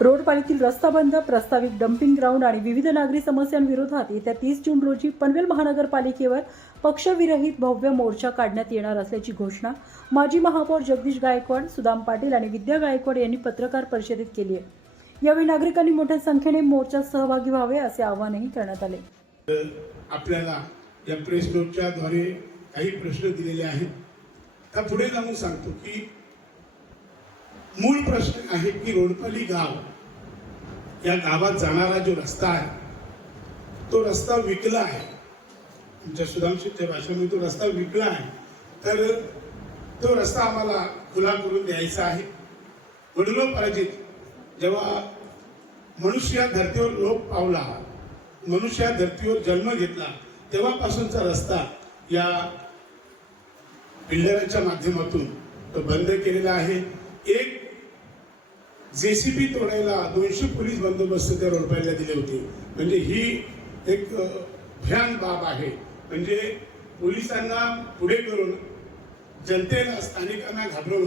रोडपालीतील रस्ता बंद, प्रस्तावित डम्पिंग ग्राउंड आणि विविध नागरी समस्यांविरोधात येत्या 30 जून रोजी पनवेल महानगरपालिकेवर पक्षविरहित भव्य मोर्चा काढण्यात येणार असल्याची घोषणा माजी महापौर जगदीश गायकवाड, सुदाम पाटील आणि विद्या गायकवाड यांनी पत्रकार परिषदेत केली आहे। यावेळी नागरिकांनी मोठ्या संख्येने मोर्चात सहभागी व्हावे असे आवाहनही करण्यात आले। आपल्याला या प्रेस नोटच्या द्वारे काही प्रश्न दिलेले आहेत। त्या पुढे जाऊन सांगतो की मूळ प्रश्न आहे की रोडपाली गाव, या गावात जाणारा जो रस्ता आहे तो रस्ता विकला आहे। आमच्या सुदामशीच्या भाषेमध्ये तो रस्ता विकला आहे, तर तो रस्ता आम्हाला खुला करून द्यायचा आहे। वडिलोपार्जित जेव्हा मनुष्य या धर्तीवर लोक पावला, मनुष्य या धर्तीवर जन्म घेतला, तेव्हापासूनचा रस्ता या बिल्डरांच्या माध्यमातून तो बंद केलेला आहे। एक जेसीबी तोडायला 200 पोलीस बंदोबस्त त्या रोडपालीला दिले होते। म्हणजे ही एक भयान बाब आहे। म्हणजे पोलिसांना पुढे करून जनतेला, स्थानिकांना घाबरवून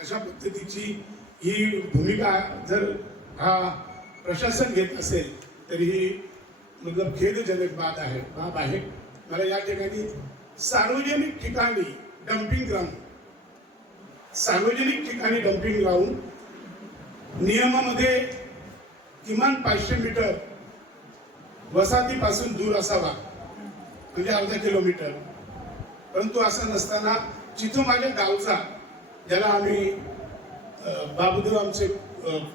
अशा पद्धतीची ही भूमिका जर हा प्रशासन घेत असेल तर ही मतलब खेदजनक बाब आहे। मला या ठिकाणी सार्वजनिक ठिकाणी डम्पिंग ग्राउंड, सार्वजनिक ठिकाणी डम्पिंग ग्राउंड नियमामध्ये किमान 500 मीटर वसाहतीपासून दूर असावा, म्हणजे अर्धा किलोमीटर। परंतु असं नसताना जिथं माझ्या गावचा, ज्याला आम्ही बाबूदेव आमचे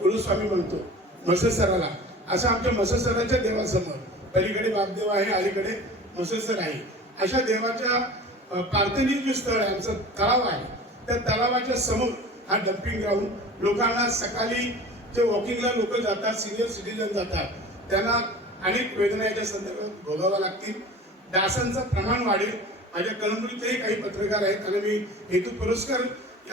कुलस्वामी म्हणतो, मसेसराला, असं आमच्या मसेसराच्या देवासमोर पलीकडे बाबदेव आहे, अलीकडे मसेसर आहे, अशा देवाच्या प्रार्थनीय जे स्थळ आहे, आमचं तलाव आहे, त्या तलावाच्या समोर हा डम्पिंग ग्राउंड, लोकांना सकाळी जे वॉकिंगला लोक जातात, सिनियर सिटीजन जातात, त्यांना अनेक वेदनाच्या संदर्भात भोगाव्या लागतील। डासांचं प्रमाण वाढेल। माझ्या कळमनुरीतही काही पत्रकार आहेत, आणि मी हेतू पुरस्कार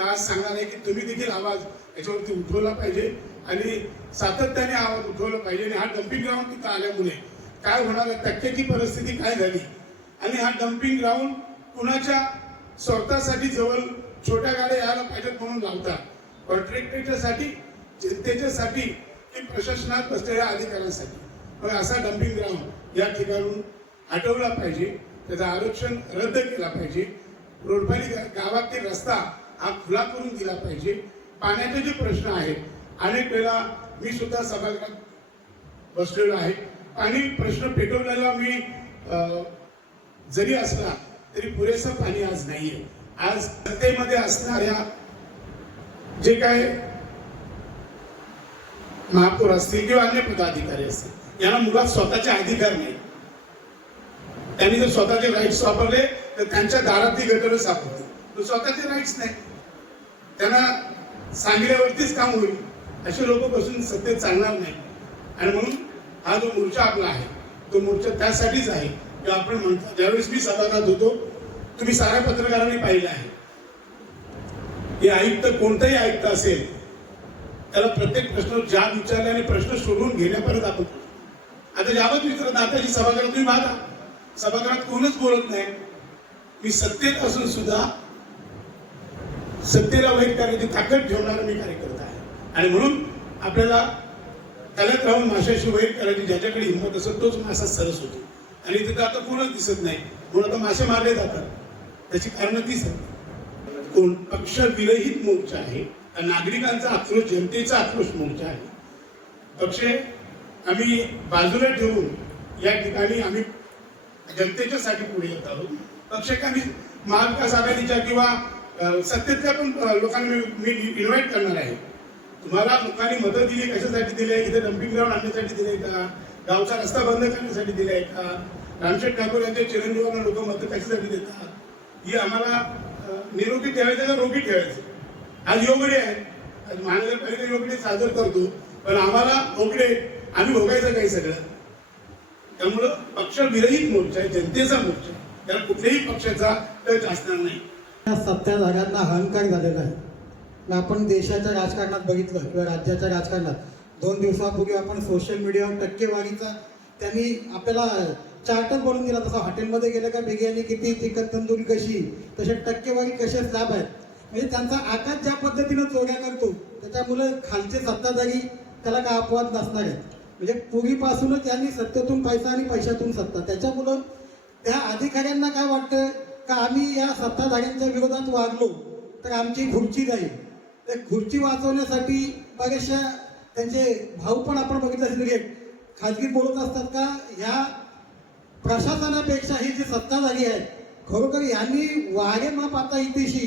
आज सांगणार आहे की तुम्ही देखील आवाज याच्यावरती उठवला पाहिजे आणि सातत्याने आवाज उठवला पाहिजे। आणि हा डम्पिंग ग्राउंड तिथं आल्यामुळे काय होणार आहे, टक्क्याची परिस्थिती काय झाली, आणि हा डम्पिंग ग्राउंड कुणाच्या स्वतःसाठी जवळ छोट्या गाड्या यायला पाहिजेत म्हणून लावतात, कॉन्ट्रॅक्टरसाठी, जनतेच्यासाठी की प्रशासनात बसलेल्या अधिकाऱ्यांसाठी। मग असा डम्पिंग ग्राउंड या ठिकाणून हटवला पाहिजे, त्याचं आरक्षण रद्द केला पाहिजे। रोडपाली गावातील रस्ता हा खुला करून दिला पाहिजे। पाण्याचे जे प्रश्न आहेत, अनेक वेळा मी सुद्धा सभागृहात बसलेलो आहे, पाणी प्रश्न पेटवलेला मी जरी असला तरी पुरेसं पाणी आज नाहीये। आज सत्तेमध्ये असणाऱ्या जे काय महापौर असतील किंवा अन्य पदाधिकारी असतील, यांना मुळात स्वतःचे अधिकार नाही। त्यांनी जर स्वतःचे राईट्स वापरले तर त्यांच्या दारातली गटर सापडते, तर स्वतःचे राईट्स नाही, त्यांना सांगितल्यावरतीच काम होईल। असे लोक बसून सत्तेत चालणार नाही। आणि म्हणून हा जो मोर्चा आपला आहे, तो मोर्चा त्यासाठीच आहे की आपण म्हणतो, ज्यावेळेस मी सभागृहात होतो, तुम्ही साऱ्या पत्रकारांनी पाहिलं आहे, हे आयुक्त कोणताही आयुक्त असेल त्याला प्रत्येक प्रश्न जाब विचारले आणि प्रश्न सोडवून घेण्यापर्यंत आपण। आता यावत मित्र दाताची सभागृहात तुम्ही बघा, सभागृहात कोणच बोलत नाही। मी सत्तेत असून सुद्धा सत्तेला वाईट करण्याची ताकद ठेवणारा मी कार्यकर्ता आहे। आणि म्हणून आपल्याला तळ्यात राहून माशाशी वाईट करायची ज्याच्याकडे हिंमत असेल तोच मासा सरस होतो। आणि तिथं आता कोणच दिसत नाही, म्हणून आता मासे मारले जातात। त्याची कारण तीच आहेत। कोण पक्षविरहित मोर्चा आहे, नागरिकांचा आक्रोश, जनतेचा आक्रोश मोर्चा आहे। पक्ष आम्ही बाजूला ठेवून या ठिकाणी आम्ही जनतेच्यासाठी पुढे येत आहोत। पक्ष आम्ही महाविकास आघाडीच्या किंवा सत्तेतल्या पण लोकांना मी इन्व्हाइट करणार आहे। तुम्हाला लोकांनी मतं दिली, कशासाठी दिली आहे? इथे डम्पिंग ग्राउंड आणण्यासाठी दिले का? गावचा रस्ता बंद करण्यासाठी दिला आहे का? रामशेठ ठाकूर यांच्या चिरंजीवांना लोक मतं कशासाठी देतात? ही आम्हाला निरोगी ठेवायचं का रोगी ठेवायचं? आज योगडे आहे, आज महानगरपालिका योगडे सादर करतो, पण आम्हाला ओकडे आम्ही भोगायचं काही सगळं। त्यामुळं पक्षविरहित मोर्चा आहे, जनतेचा मोर्चा आहे, त्याला कुठल्याही पक्षाचा टच असणार नाही। सत्ताधाऱ्यांना अहंकार झालेला आहे। आपण देशाच्या राजकारणात बघितलं किंवा राज्याच्या राजकारणात 2 दिवसापूर्वी आपण सोशल मीडियावर टक्केवारीचा त्यांनी आपल्याला चार्टर बोलून दिला। तसं हॉटेलमध्ये गेलं का बिर्याणी किती, चिकन तंदुरी कशी, तसे टक्केवारी कसे लाभ आहेत। म्हणजे त्यांचा आकाश ज्या पद्धतीनं चोऱ्या करतो, त्याच्यामुळे खालचे सत्ताधारी त्याला काय अपवाद नसणार आहे. म्हणजे पूर्वीपासूनच यांनी सत्तेतून पैसा आणि पैशातून सत्ता, त्याच्यामुळं त्या अधिकाऱ्यांना काय वाटतं का आम्ही या सत्ताधाऱ्यांच्या विरोधात वागलो तर आमची खुर्ची जाईल. तर खुर्ची वाचवण्यासाठी बऱ्याचशा त्यांचे भाऊ पण आपण बघितलं असेल खाजगी बोलत असतात का ह्या प्रशासनापेक्षा ही जी सत्ताधारी आहेत खरोखर यांनी वारे माप आता इथेशी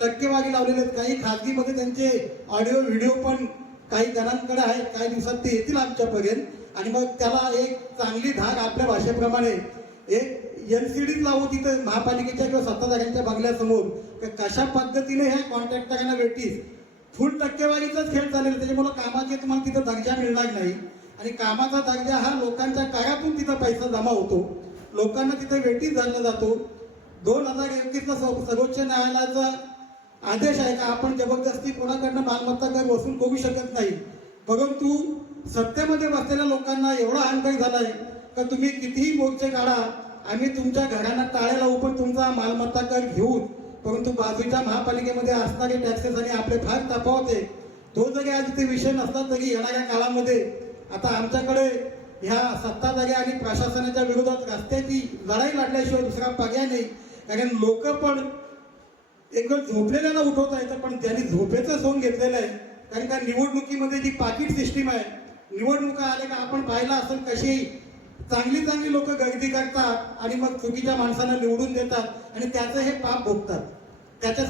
टक्केवारी लावलेले आहेत. काही खाजगीमध्ये त्यांचे ऑडिओ व्हिडिओ पण काही जणांकडे आहेत, काही दिवसात ते येतील आमच्यापर्यंत आणि मग त्याला एक चांगली धार आपल्या भाषेप्रमाणे एक NCD लावू तिथं महापालिकेच्या किंवा सत्ताधाऱ्यांच्या बंगल्यासमोर कशा पद्धतीने ह्या कॉन्ट्रॅक्टरांना भेटीस फुल टक्केवारीचाच खेळ चालेल. त्याच्यामुळे कामाचे तुम्हाला तिथं दर्जा मिळणार नाही आणि कामाचा दर्जा हा लोकांच्या काळातून तिथं पैसा जमा होतो, लोकांना तिथं वेटीस धरला जातो. 2021ला सर्वोच्च न्यायालयाचा आदेश आहे का आपण जबरदस्ती कोणाकडनं मालमत्ता कर वसूल करू शकत नाही. परंतु सत्तेमध्ये बसलेल्या लोकांना एवढा अहंकार झालाय का तुम्ही कितीही मोर्चे काढा, आम्ही तुमच्या घरांना टाळ्या लावू पण तुमचा मालमत्ता कर घेऊ, परंतु बाजूच्या महापालिकेमध्ये असणारे टॅक्सेस आणि आपले फार तफावत आहे. तो जरी आज इथे विषय नसला तरी येणाऱ्या काळामध्ये आता आमच्याकडे ह्या सत्ताधारी आणि प्रशासनाच्या विरोधात रस्त्याची लढाई लढल्याशिवाय दुसरा पर्याय नाही. कारण लोक पण एकदम झोपलेल्याला उठवता येतं पण त्यांनी झोपेचं सोंग घेतलेलं आहे. कारण का निवडणुकीमध्ये जी पाकिट सिस्टीम आहे, निवडणुका आल्या का आपण पाहिलं असेल कशी चांगली चांगली लोक गर्दी करतात आणि मग चुकीच्या माणसांना निवडून देतात आणि त्याचं हे पाप भोगतात. त्याच्या